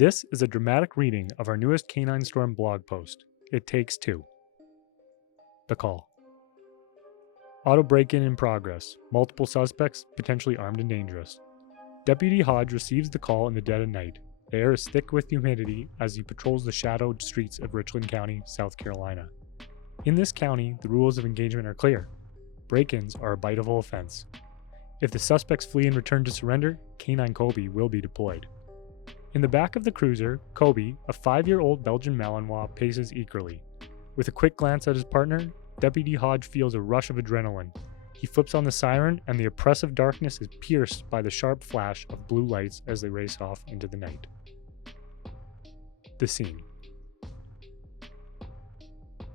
This is a dramatic reading of our newest Canine Storm blog post. It takes two. The call. Auto break-in in progress. Multiple suspects, potentially armed and dangerous. Deputy Hodge receives the call in the dead of night. The air is thick with humidity as he patrols the shadowed streets of Richland County, South Carolina. In this county, the rules of engagement are clear. Break-ins are a biteable offense. If the suspects flee and return to surrender, Canine Kobe will be deployed. In the back of the cruiser, Kobe, a 5-year-old Belgian Malinois, paces eagerly. With a quick glance at his partner, Deputy Hodge feels a rush of adrenaline. He flips on the siren, and the oppressive darkness is pierced by the sharp flash of blue lights as they race off into the night. The scene.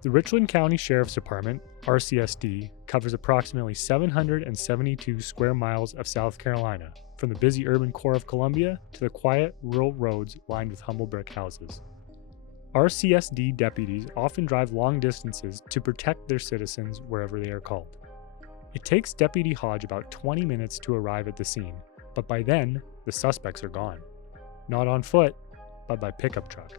The Richland County Sheriff's Department, RCSD, covers approximately 772 square miles of South Carolina, from the busy urban core of Columbia to the quiet, rural roads lined with humble brick houses. RCSD deputies often drive long distances to protect their citizens wherever they are called. It takes Deputy Hodge about 20 minutes to arrive at the scene, but by then, the suspects are gone. Not on foot, but by pickup truck.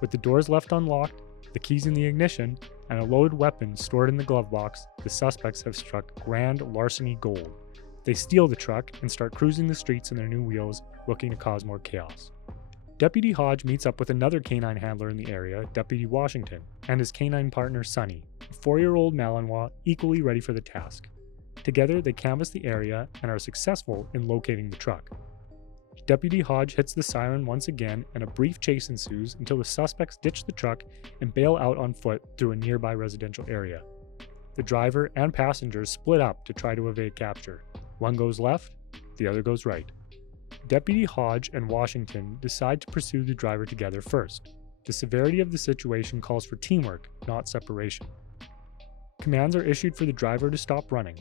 With the doors left unlocked, the keys in the ignition, and a loaded weapon stored in the glove box, the suspects have struck grand larceny gold. They steal the truck and start cruising the streets in their new wheels, looking to cause more chaos. Deputy Hodge meets up with another canine handler in the area, Deputy Washington, and his canine partner Sonny, a 4-year-old Malinois equally ready for the task. Together, they canvass the area and are successful in locating the truck. Deputy Hodge hits the siren once again, and a brief chase ensues until the suspects ditch the truck and bail out on foot through a nearby residential area. The driver and passengers split up to try to evade capture. One goes left, the other goes right. Deputy Hodge and Washington decide to pursue the driver together first. The severity of the situation calls for teamwork, not separation. Commands are issued for the driver to stop running.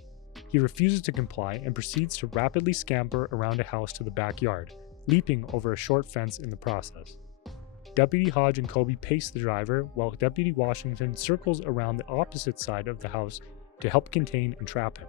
He refuses to comply and proceeds to rapidly scamper around a house to the backyard, leaping over a short fence in the process. Deputy Hodge and Kobe pace the driver, while Deputy Washington circles around the opposite side of the house to help contain and trap him.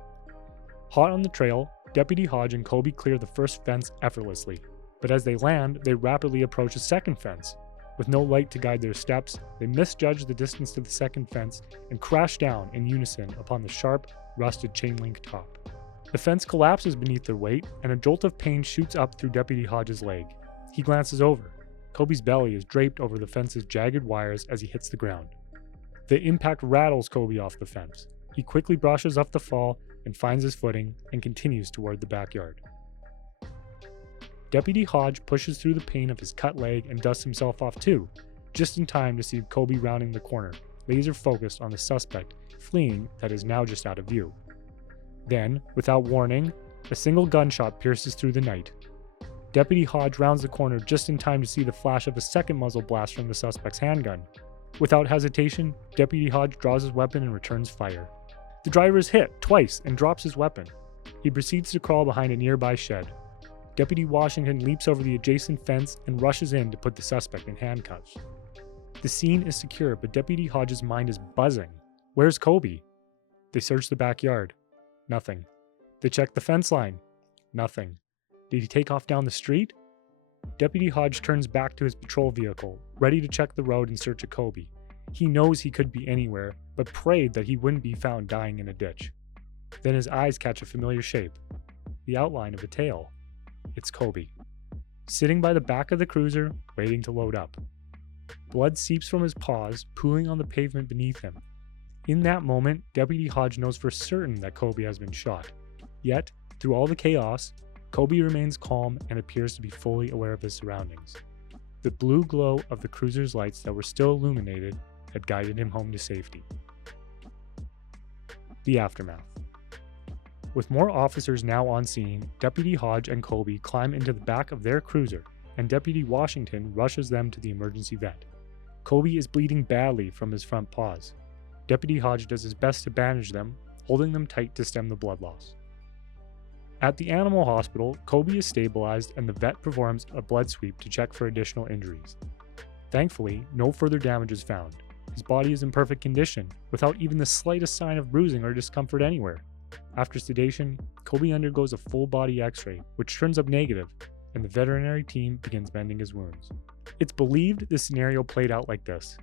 Hot on the trail, Deputy Hodge and Kobe clear the first fence effortlessly, but as they land, they rapidly approach a second fence. With no light to guide their steps, they misjudge the distance to the second fence and crash down in unison upon the sharp, rusted chain-link top. The fence collapses beneath their weight, and a jolt of pain shoots up through Deputy Hodge's leg. He glances over. Kobe's belly is draped over the fence's jagged wires as he hits the ground. The impact rattles Kobe off the fence. He quickly brushes up the fall and finds his footing and continues toward the backyard. Deputy Hodge pushes through the pain of his cut leg and dusts himself off too, just in time to see Kobe rounding the corner, laser focused on the suspect fleeing that is now just out of view. Then, without warning, a single gunshot pierces through the night. Deputy Hodge rounds the corner just in time to see the flash of a second muzzle blast from the suspect's handgun. Without hesitation, Deputy Hodge draws his weapon and returns fire. The driver is hit twice and drops his weapon. He proceeds to crawl behind a nearby shed. Deputy Washington leaps over the adjacent fence and rushes in to put the suspect in handcuffs. The scene is secure, but Deputy Hodge's mind is buzzing. Where's Kobe? They search the backyard. Nothing. They check the fence line. Nothing. Did he take off down the street? Deputy Hodge turns back to his patrol vehicle, ready to check the road in search of Kobe. He knows he could be anywhere, but prayed that he wouldn't be found dying in a ditch. Then his eyes catch a familiar shape. The outline of a tail. It's Kobe, sitting by the back of the cruiser, waiting to load up. Blood seeps from his paws, pooling on the pavement beneath him. In that moment, Deputy Hodge knows for certain that Kobe has been shot. Yet, through all the chaos, Kobe remains calm and appears to be fully aware of his surroundings. The blue glow of the cruiser's lights that were still illuminated had guided him home to safety. The aftermath. With more officers now on scene, Deputy Hodge and Kobe climb into the back of their cruiser, and Deputy Washington rushes them to the emergency vet. Kobe is bleeding badly from his front paws. Deputy Hodge does his best to bandage them, holding them tight to stem the blood loss. At the animal hospital, Kobe is stabilized and the vet performs a blood sweep to check for additional injuries. Thankfully, no further damage is found. His body is in perfect condition, without even the slightest sign of bruising or discomfort anywhere. After sedation, Kobe undergoes a full-body x-ray, which turns up negative. and the veterinary team begins mending his wounds. It's believed this scenario played out like this.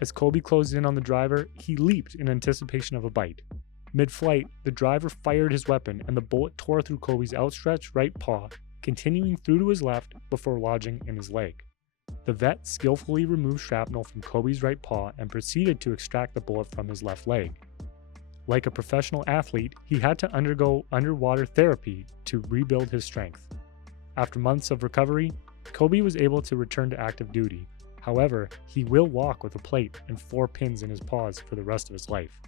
As Kobe closed in on the driver, he leaped in anticipation of a bite. Mid-flight, the driver fired his weapon and the bullet tore through Kobe's outstretched right paw, continuing through to his left before lodging in his leg. The vet skillfully removed shrapnel from Kobe's right paw and proceeded to extract the bullet from his left leg. Like a professional athlete, he had to undergo underwater therapy to rebuild his strength. After months of recovery, Kobe was able to return to active duty. However, he will walk with a plate and 4 pins in his paws for the rest of his life.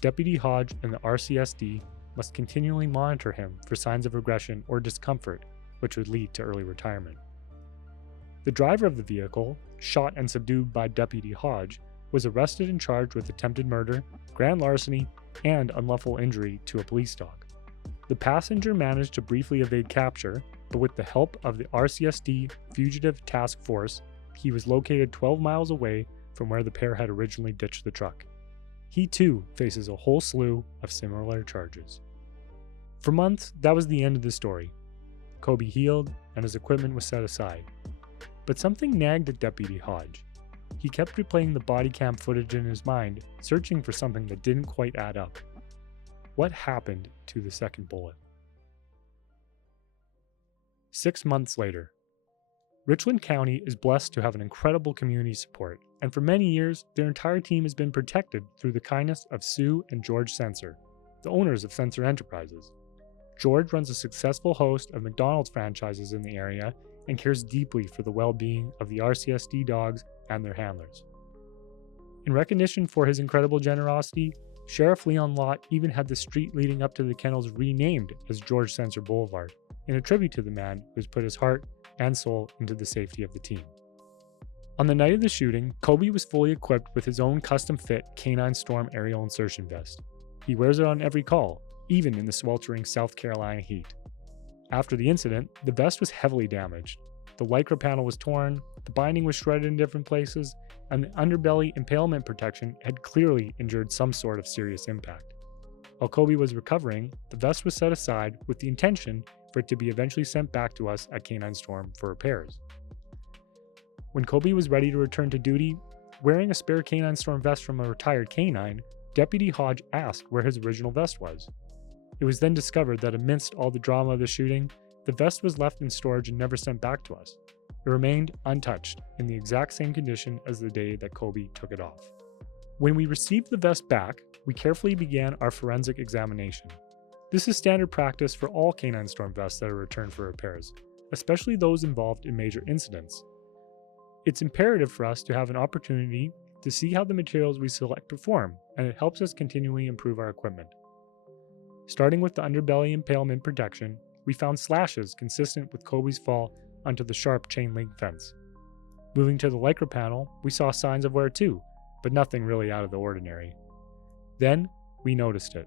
Deputy Hodge and the RCSD must continually monitor him for signs of regression or discomfort, which would lead to early retirement. The driver of the vehicle, shot and subdued by Deputy Hodge, was arrested and charged with attempted murder, grand larceny, and unlawful injury to a police dog. The passenger managed to briefly evade capture, but with the help of the RCSD Fugitive Task Force, he was located 12 miles away from where the pair had originally ditched the truck. He too faces a whole slew of similar charges. For months, that was the end of the story. Kobe healed and his equipment was set aside. But something nagged at Deputy Hodge. He kept replaying the body cam footage in his mind, searching for something that didn't quite add up. What happened to the second bullet? 6 months later, Richland County is blessed to have an incredible community support, and for many years, their entire team has been protected through the kindness of Sue and George Sensor, the owners of Sensor Enterprises. George runs a successful host of McDonald's franchises in the area and cares deeply for the well-being of the RCSD dogs and their handlers. In recognition for his incredible generosity, Sheriff Leon Lott even had the street leading up to the kennels renamed as George Sensor Boulevard, in a tribute to the man who has put his heart and soul into the safety of the team. On the night of the shooting, Kobe was fully equipped with his own custom-fit Canine Storm Aerial Insertion Vest. He wears it on every call, even in the sweltering South Carolina heat. After the incident, the vest was heavily damaged. The Lycra panel was torn, the binding was shredded in different places, and the underbelly impalement protection had clearly endured some sort of serious impact. While Kobe was recovering, the vest was set aside with the intention for it to be eventually sent back to us at Canine Storm for repairs. When Kobe was ready to return to duty, wearing a spare Canine Storm vest from a retired canine, Deputy Hodge asked where his original vest was. It was then discovered that amidst all the drama of the shooting, the vest was left in storage and never sent back to us. It remained untouched, in the exact same condition as the day that Kobe took it off. When we received the vest back, we carefully began our forensic examination. This is standard practice for all Canine Storm vests that are returned for repairs, especially those involved in major incidents. It's imperative for us to have an opportunity to see how the materials we select perform, and it helps us continually improve our equipment. Starting with the underbelly impalement protection, we found slashes consistent with Kobe's fall onto the sharp chain link fence. Moving to the Lycra panel, we saw signs of wear too, but nothing really out of the ordinary. Then, we noticed it.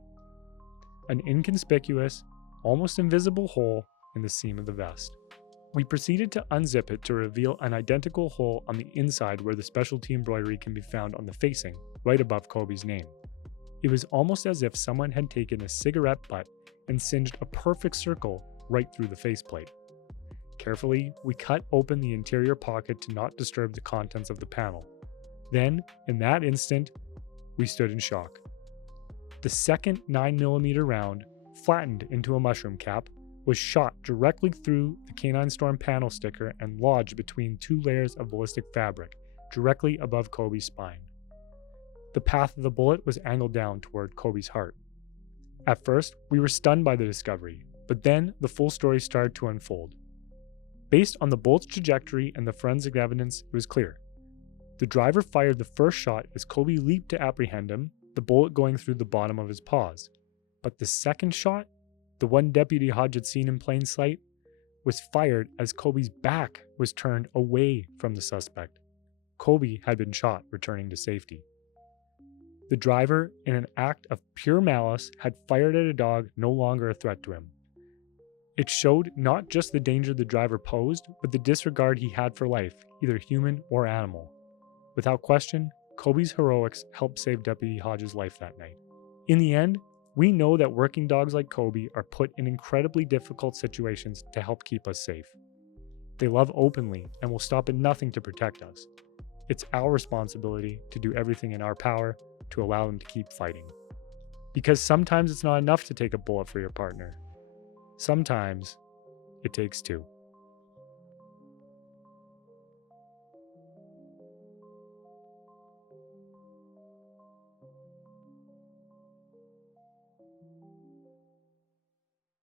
An inconspicuous, almost invisible hole in the seam of the vest. We proceeded to unzip it to reveal an identical hole on the inside where the specialty embroidery can be found on the facing, right above Kobe's name. It was almost as if someone had taken a cigarette butt and singed a perfect circle right through the faceplate. Carefully, we cut open the interior pocket to not disturb the contents of the panel. Then, in that instant, we stood in shock. The second 9mm round, flattened into a mushroom cap, was shot directly through the Canine Storm panel sticker and lodged between 2 layers of ballistic fabric, directly above Kobe's spine. The path of the bullet was angled down toward Kobe's heart. At first, we were stunned by the discovery, but then the full story started to unfold. Based on the bullet's trajectory and the forensic evidence, it was clear. The driver fired the first shot as Kobe leaped to apprehend him, the bullet going through the bottom of his paws. But the second shot, the one Deputy Hodge had seen in plain sight, was fired as Kobe's back was turned away from the suspect. Kobe had been shot returning to safety. The driver, in an act of pure malice, had fired at a dog no longer a threat to him. It showed not just the danger the driver posed, but the disregard he had for life, either human or animal. Without question, Kobe's heroics helped save Deputy Hodge's life that night. In the end, we know that working dogs like Kobe are put in incredibly difficult situations to help keep us safe. They love openly and will stop at nothing to protect us. It's our responsibility to do everything in our power to allow them to keep fighting. Because sometimes it's not enough to take a bullet for your partner. Sometimes it takes two.